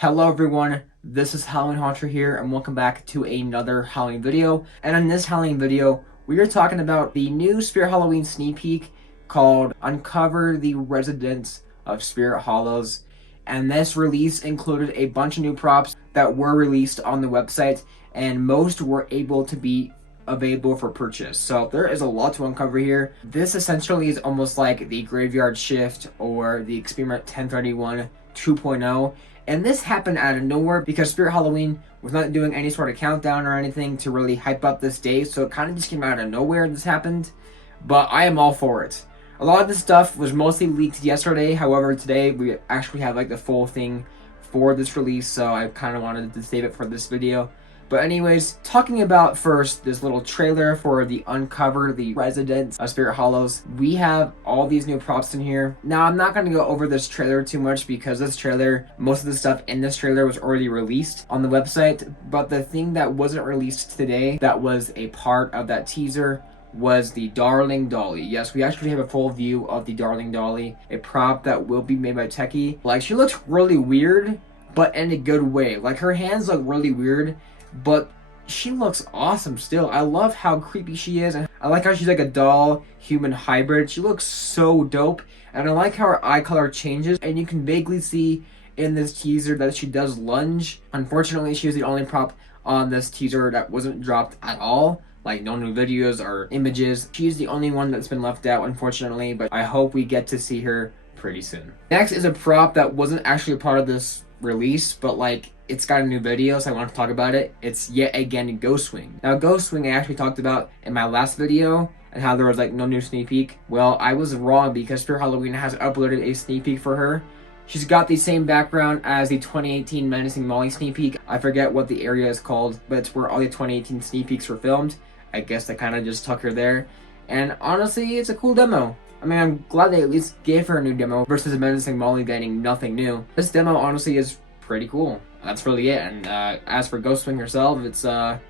Hello everyone, this is Halloween Haunter here and welcome back to another Halloween video. And in this Halloween video, we are talking about the new Spirit Halloween sneak peek called Uncover the Residents of Spirit Hallows. And this release included a bunch of new props that were released on the website, and most were able to be available for purchase. So there is a lot to uncover here. This essentially is almost like the Graveyard Shift or the Experiment 1031 2.0. And this happened out of nowhere because Spirit Halloween was not doing any sort of countdown or anything to really hype up this day. So it kind of just came out of nowhere this happened. But I am all for it. A lot of this stuff was mostly leaked yesterday. However, today we actually have like the full thing for this release. So I kind of wanted to save it for this video. But anyways, talking about first this little trailer for the Uncover the Residents of Spirit Hallows. We have all these new props in here. Now, I'm not going to go over this trailer too much because this trailer, most of the stuff in this trailer was already released on the website. But the thing that wasn't released today, that was a part of that teaser, was the Darling Dolly. Yes, we actually have a full view of the Darling Dolly, a prop that will be made by Techie. Like, she looks really weird, but in a good way. Like, her hands look really weird, but she looks awesome still. I love how creepy she is, and I like how she's like a doll human hybrid. She looks so dope, and I like how her eye color changes, and you can vaguely see in this teaser that she does lunge. Unfortunately, she was the only prop on this teaser that wasn't dropped at all. Like, no new videos or images. She's the only one that's been left out, unfortunately, but I hope we get to see her pretty soon. Next is a prop that wasn't actually a part of this release, but like, it's got a new video, so I want to talk about it. It's yet again Ghostwing. Now, Ghostwing I actually talked about in my last video, and how there was like no new sneak peek. Well, I was wrong because Spirit Halloween has uploaded a sneak peek for her. She's got the same background as the 2018 Menacing Molly sneak peek. I forget what the area is called, but it's where all the 2018 sneak peeks were filmed. I guess they kind of just tuck her there. And honestly, it's a cool demo. I mean, I'm glad they at least gave her a new demo versus Menacing Molly getting nothing new. This demo honestly is pretty cool. That's really it. And as for Ghostwing herself, it's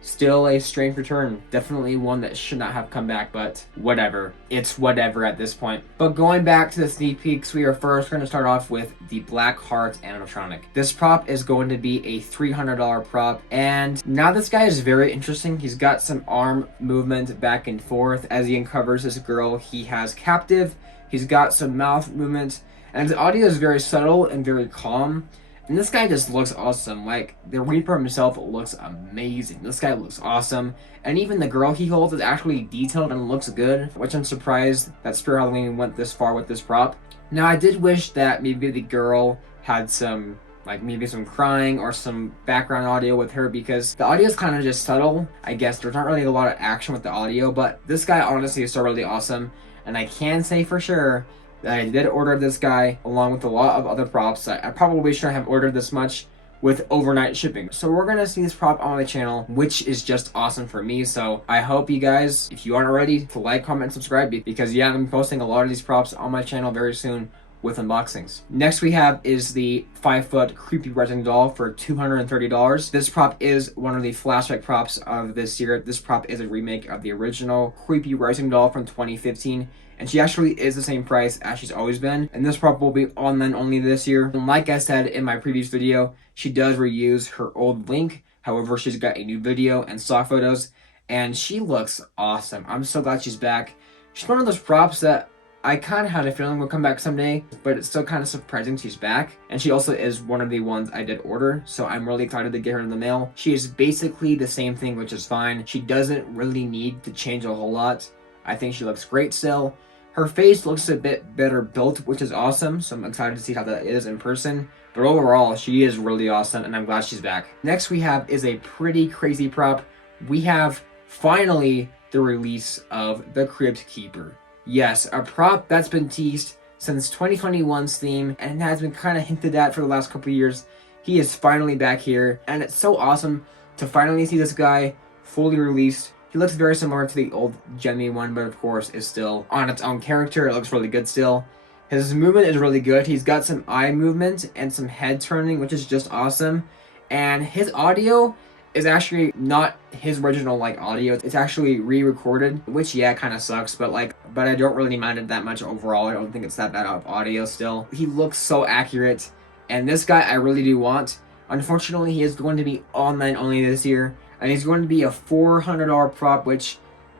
still a strange return. Definitely one that should not have come back, but whatever. It's whatever at this point. But going back to the sneak peeks, we are first going to start off with the Black Heart animatronic. This prop is going to be a $300 prop, and now this guy is very interesting. He's got some arm movement back and forth as he uncovers this girl he has captive. He's got some mouth movement, and his audio is very subtle and very calm. And this guy just looks awesome. Like, the Reaper himself looks amazing. This guy looks awesome. And even the girl he holds is actually detailed and looks good, which I'm surprised that Spirit Halloween went this far with this prop. Now, I did wish that maybe the girl had some, like, maybe some crying or some background audio with her, because the audio is kind of just subtle. I guess there's not really a lot of action with the audio, but this guy honestly is still really awesome. And I can say for sure I did order this guy along with a lot of other props. I probably shouldn't have ordered this much with overnight shipping. So we're gonna see this prop on my channel, which is just awesome for me. So I hope you guys, if you aren't already, to like, comment, and subscribe, because yeah, I'm posting a lot of these props on my channel very soon with unboxings. Next we have is the 5-foot creepy resin doll for $230. This prop is one of the flashback props of this year. This prop is a remake of the original creepy resin doll from 2015. And she actually is the same price as she's always been. And this prop will be online only this year. And like I said in my previous video, she does reuse her old link. However, she's got a new video and stock photos, and she looks awesome. I'm so glad she's back. She's one of those props that I kind of had a feeling would come back someday, but it's still kind of surprising she's back. And she also is one of the ones I did order, so I'm really excited to get her in the mail. She is basically the same thing, which is fine. She doesn't really need to change a whole lot. I think she looks great still. Her face looks a bit better built, which is awesome, so I'm excited to see how that is in person. But overall, she is really awesome, and I'm glad she's back. Next we have is a pretty crazy prop. We have, finally, the release of the Crypt Keeper. Yes, a prop that's been teased since 2021's theme, and has been kind of hinted at for the last couple of years. He is finally back here, and it's so awesome to finally see this guy fully released. He looks very similar to the old Gemmy one, but of course is still on its own character. It looks really good still. His movement is really good. He's got some eye movement and some head turning, which is just awesome. And his audio is actually not his original like audio. It's actually re-recorded, which yeah, kind of sucks, but I don't really mind it that much overall. I don't think it's that bad of audio still. He looks so accurate, and this guy I really do want. Unfortunately, he is going to be online only this year, and he's going to be a $400 prop, which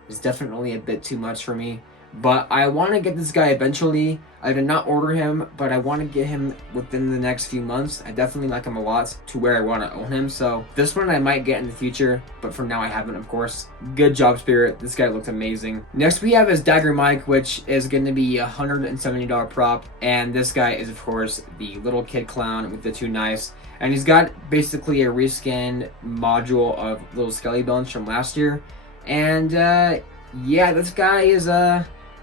is definitely a bit too much for me. But I want to get this guy eventually. I did not order him, but I want to get him within the next few months. I definitely like him a lot to where I want to own him. So this one I might get in the future, but for now I haven't, of course. Good job, Spirit. This guy looks amazing. Next we have is Dagger Mike, which is going to be a $170 prop. And this guy is, of course, the little kid clown with the two knives. And he's got basically a reskin module of little skelly bones from last year. And yeah, this guy is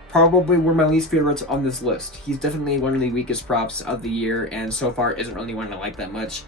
probably one of my least favorites on this list. He's definitely one of the weakest props of the year, and so far isn't really one I like that much.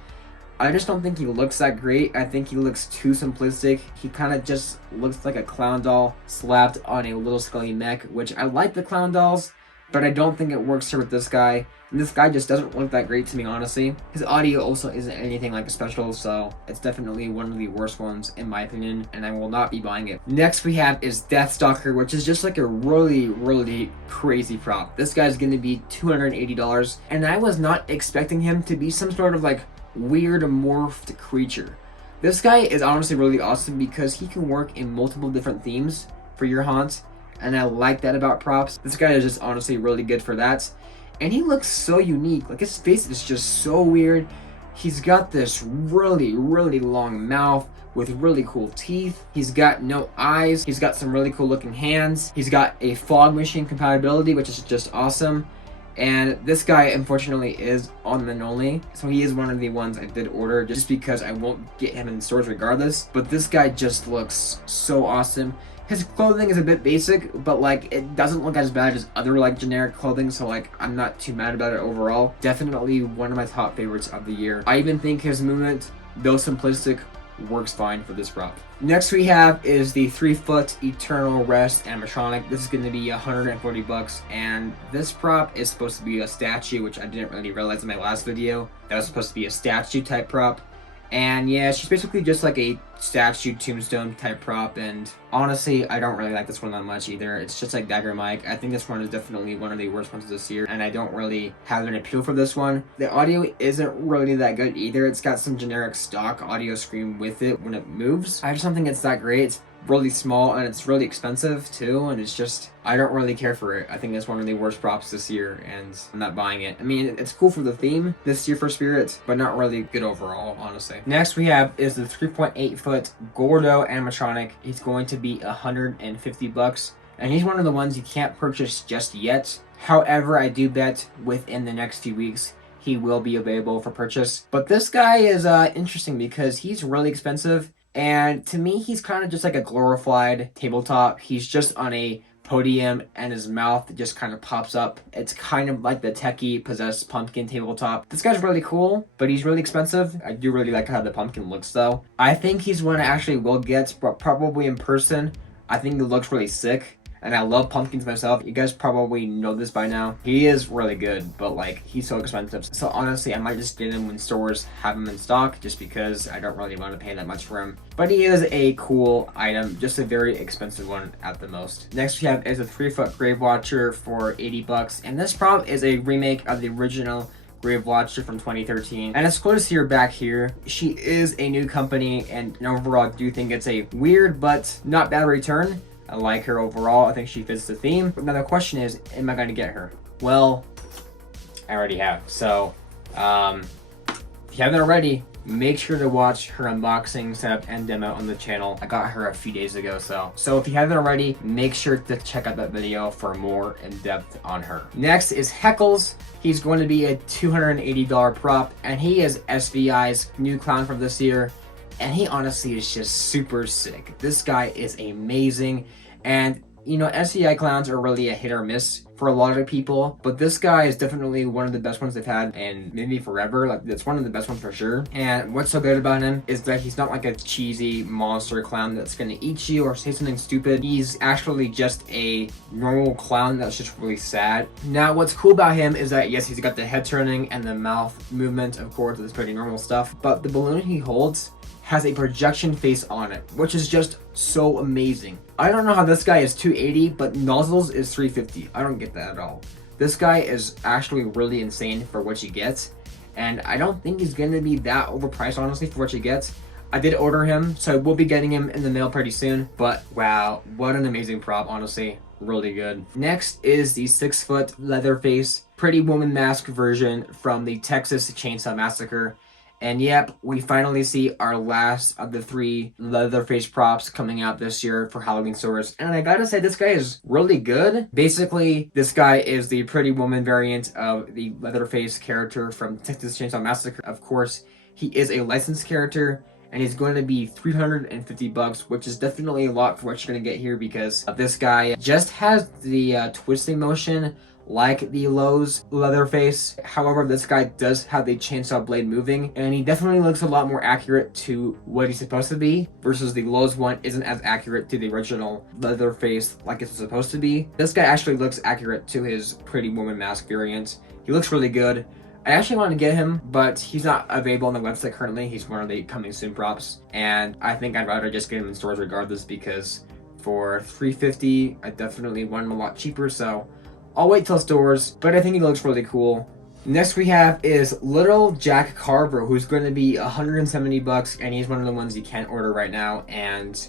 I just don't think he looks that great. I think he looks too simplistic. He kind of just looks like a clown doll slapped on a little skelly mech, which I like the clown dolls, but I don't think it works here with this guy. And this guy just doesn't look that great to me, honestly. His audio also isn't anything like a special, so it's definitely one of the worst ones in my opinion, and I will not be buying it. Next we have is Deathstalker, which is just like a really crazy prop. This guy's gonna be $280, and I was not expecting him to be some sort of like weird morphed creature. This guy is honestly really awesome because he can work in multiple different themes for your haunt, and I like that about props. This guy is just honestly really good for that. And he looks so unique. Like, his face is just so weird. He's got this really long mouth with really cool teeth. He's got no eyes. He's got some really cool looking hands. He's got a fog machine compatibility, which is just awesome. And this guy, unfortunately, is online only. So he is one of the ones I did order just because I won't get him in stores regardless. But this guy just looks so awesome. His clothing is a bit basic, but like it doesn't look as bad as other like generic clothing, so like I'm not too mad about it overall. Definitely one of my top favorites of the year. I even think his movement, though simplistic, works fine for this prop. Next we have is the 3-foot Eternal Rest animatronic. This is going to be $140, and this prop is supposed to be a statue, which I didn't really realize in my last video. That was supposed to be a statue type prop. And yeah, she's basically just like a statue tombstone type prop, and honestly, I don't really like this one that much either. It's just like Dagger Mike. I think this one is definitely one of the worst ones this year, and I don't really have an appeal for this one. The audio isn't really that good either. It's got some generic stock audio scream with it when it moves. I just don't think it's that great. It's really small and it's really expensive too, and it's just, I don't really care for it. I think it's one of the worst props this year, and I'm not buying it. I mean, it's cool for the theme this year for Spirit, but not really good overall, honestly. Next we have is the 3.8-foot Gordo animatronic. He's going to be $150, and he's one of the ones you can't purchase just yet. However, I do bet within the next few weeks he will be available for purchase. But this guy is interesting because he's really expensive, and to me he's kind of just like a glorified tabletop. He's just on a podium and his mouth just kind of pops up. It's kind of like the techie possessed pumpkin tabletop. This guy's really cool, but he's really expensive. I do really like how the pumpkin looks though. I think he's one I actually will get, but probably in person. I think he looks really sick, and I love pumpkins myself. You guys probably know this by now. He is really good, but like he's so expensive. So honestly, I might just get him when stores have him in stock, just because I don't really want to pay that much for him. But he is a cool item, just a very expensive one at the most. Next we have is a 3-foot Grave Watcher for $80, and this prop is a remake of the original Grave Watcher from 2013. And it's cool to see her back here. She is a new company, and overall I do think it's a weird but not bad return. I like her overall. I think she fits the theme. But now the question is, am I going to get her? Well, I already have. So, if you haven't already, make sure to watch her unboxing, setup, and demo on the channel. I got her a few days ago, so if you haven't already, make sure to check out that video for more in-depth on her. Next is Hallows. He's going to be a $280 prop, and he is SVI's new clown from this year. And he honestly is just super sick. This guy is amazing. And, you know, SCI clowns are really a hit or miss for a lot of people. But this guy is definitely one of the best ones they've had in maybe forever. Like, it's one of the best ones for sure. And what's so good about him is that he's not like a cheesy monster clown that's gonna eat you or say something stupid. He's actually just a normal clown that's just really sad. Now, what's cool about him is that, yes, he's got the head turning and the mouth movement, of course, it's pretty normal stuff. But the balloon he holds has a projection face on it, which is just so amazing. I don't know how this guy is 280, but nozzles is 350. I don't get that at all. This guy is actually really insane for what you get. and I don't think he's going to be that overpriced, honestly, for what you get. I did order him, so we'll be getting him in the mail pretty soon, but wow, what an amazing prop, honestly. Really good. Next is the 6-foot Leatherface Pretty Woman mask version from the Texas Chainsaw Massacre. And yep, we finally see our last of the 3 Leatherface props coming out this year for Halloween stores. And I gotta say, this guy is really good. Basically, this guy is the Pretty Woman variant of the Leatherface character from Texas Chainsaw Massacre. Of course, he is a licensed character, and he's going to be $350, which is definitely a lot for what you're going to get here, because this guy just has the twisting motion like the Lowe's Leatherface. However, this guy does have the chainsaw blade moving, and he definitely looks a lot more accurate to what he's supposed to be, versus the Lowe's one isn't as accurate to the original Leatherface like it's supposed to be. This guy actually looks accurate to his Pretty Woman mask variant. He looks really good. I actually want to get him, but he's not available on the website currently. He's one of the coming soon props, and I think I'd rather just get him in stores regardless, because for $350, I definitely want him a lot cheaper, so I'll wait till stores, but I think he looks really cool. Next we have is Little Jack Carver, who's going to be $170, and he's one of the ones you can't order right now, and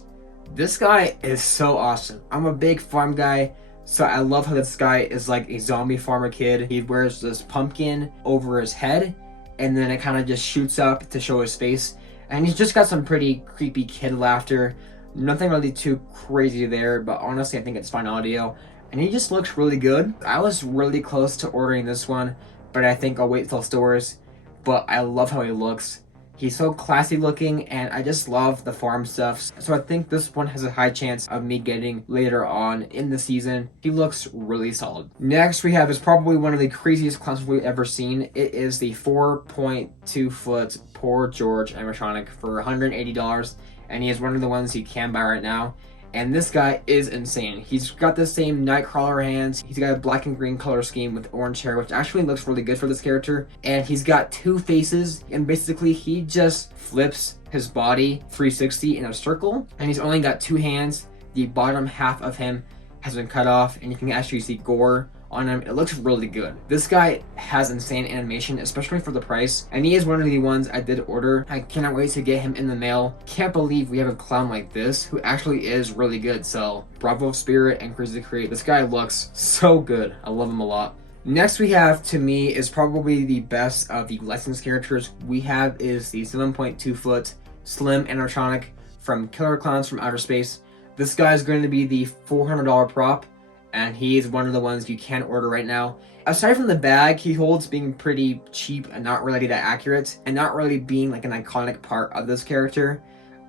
this guy is so awesome. I'm a big farm guy, so I love how this guy is like a zombie farmer kid. He wears this pumpkin over his head, and then it kind of just shoots up to show his face. And he's just got some pretty creepy kid laughter. Nothing really too crazy there, but honestly, I think it's fine audio. And he just looks really good. I was really close to ordering this one, but I think I'll wait till stores. But I love how he looks. He's so classy looking, and I just love the farm stuff. So I think this one has a high chance of me getting later on in the season. He looks really solid. Next we have is probably one of the craziest clowns we've ever seen. It is the 4.2 foot Poor George animatronic for $180, and he is one of the ones you can buy right now. And this guy is insane. He's got the same Nightcrawler hands. He's got a black and green color scheme with orange hair, which actually looks really good for this character. And he's got 2 faces, and basically he just flips his body 360 in a circle. And he's only got 2 hands. The bottom half of him has been cut off, and you can actually see gore on him. It looks really good. This guy has insane animation, especially for the price, and he is one of the ones I did order. I cannot wait to get him in the mail. Can't believe we have a clown like this who actually is really good. So bravo Spirit and Crazy to Create. This guy looks so good. I love him a lot. Next we have, to me, is probably the best of the licensed characters we have, is the 7.2 foot Slim animatronic from Killer Clowns from Outer Space. This guy is going to be the $400 prop, and he is one of the ones you can order right now. Aside from the bag he holds being pretty cheap and not really that accurate, and not really being like an iconic part of this character,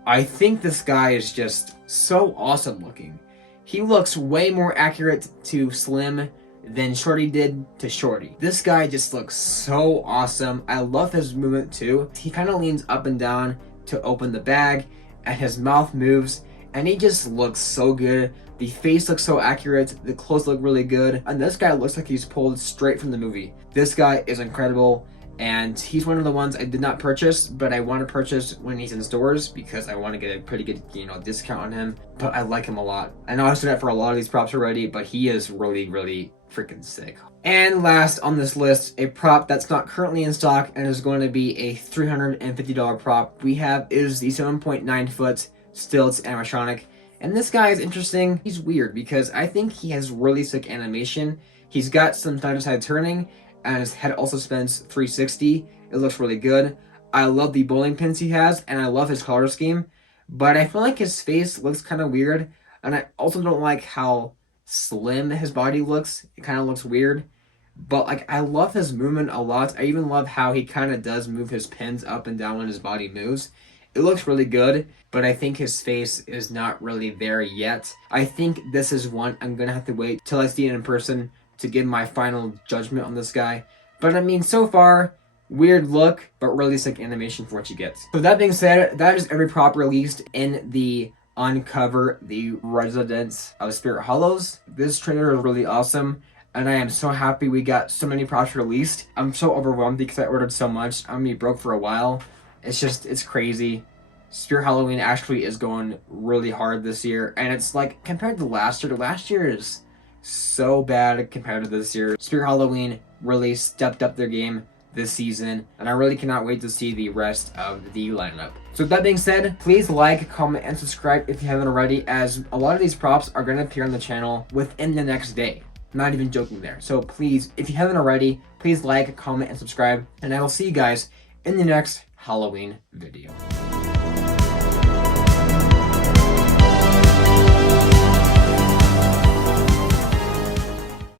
I think this guy is just so awesome looking. He looks way more accurate to Slim than Shorty did to Shorty. This guy just looks so awesome. I love his movement too. He kind of leans up and down to open the bag, and his mouth moves, and he just looks so good. The face looks so accurate, the clothes look really good, and this guy looks like he's pulled straight from the movie. This guy is incredible, and he's one of the ones I did not purchase, but I want to purchase when he's in stores, because I want to get a pretty good, discount on him. But I like him a lot. I know I've said that for a lot of these props already, but he is really, really freaking sick. And last on this list, a prop that's not currently in stock and is going to be a $350 prop we have is the 7.9 foot Stilts animatronic. And this guy is interesting. He's weird because I think he has really sick animation. He's got some side to side turning, and his head also spins 360. It looks really good. I love the bowling pins he has, and I love his color scheme, but I feel like his face looks kind of weird, and I also don't like how slim his body looks. It kind of looks weird, but like I love his movement a lot. I even love how he kind of does move his pins up and down when his body moves. It looks really good, but I think his face is not really there yet. I think this is one I'm gonna have to wait till I see it in person to give my final judgment on this guy. But I mean, so far, weird look, but really sick animation for what you get. So that being said, that is every prop released in the Uncover the Residence of Spirit Hallows. This trailer is really awesome, and I am so happy we got so many props released. I'm so overwhelmed because I ordered so much. I'm gonna be broke for a while. It's crazy. Spirit Halloween actually is going really hard this year, and it's like, compared to last year is so bad compared to this year. Spirit Halloween really stepped up their game this season, and I really cannot wait to see the rest of the lineup. So with that being said, please like, comment, and subscribe if you haven't already, as a lot of these props are going to appear on the channel within the next day. I'm not even joking there. So please, if you haven't already, please like, comment, and subscribe, and I will see you guys in the next Halloween video.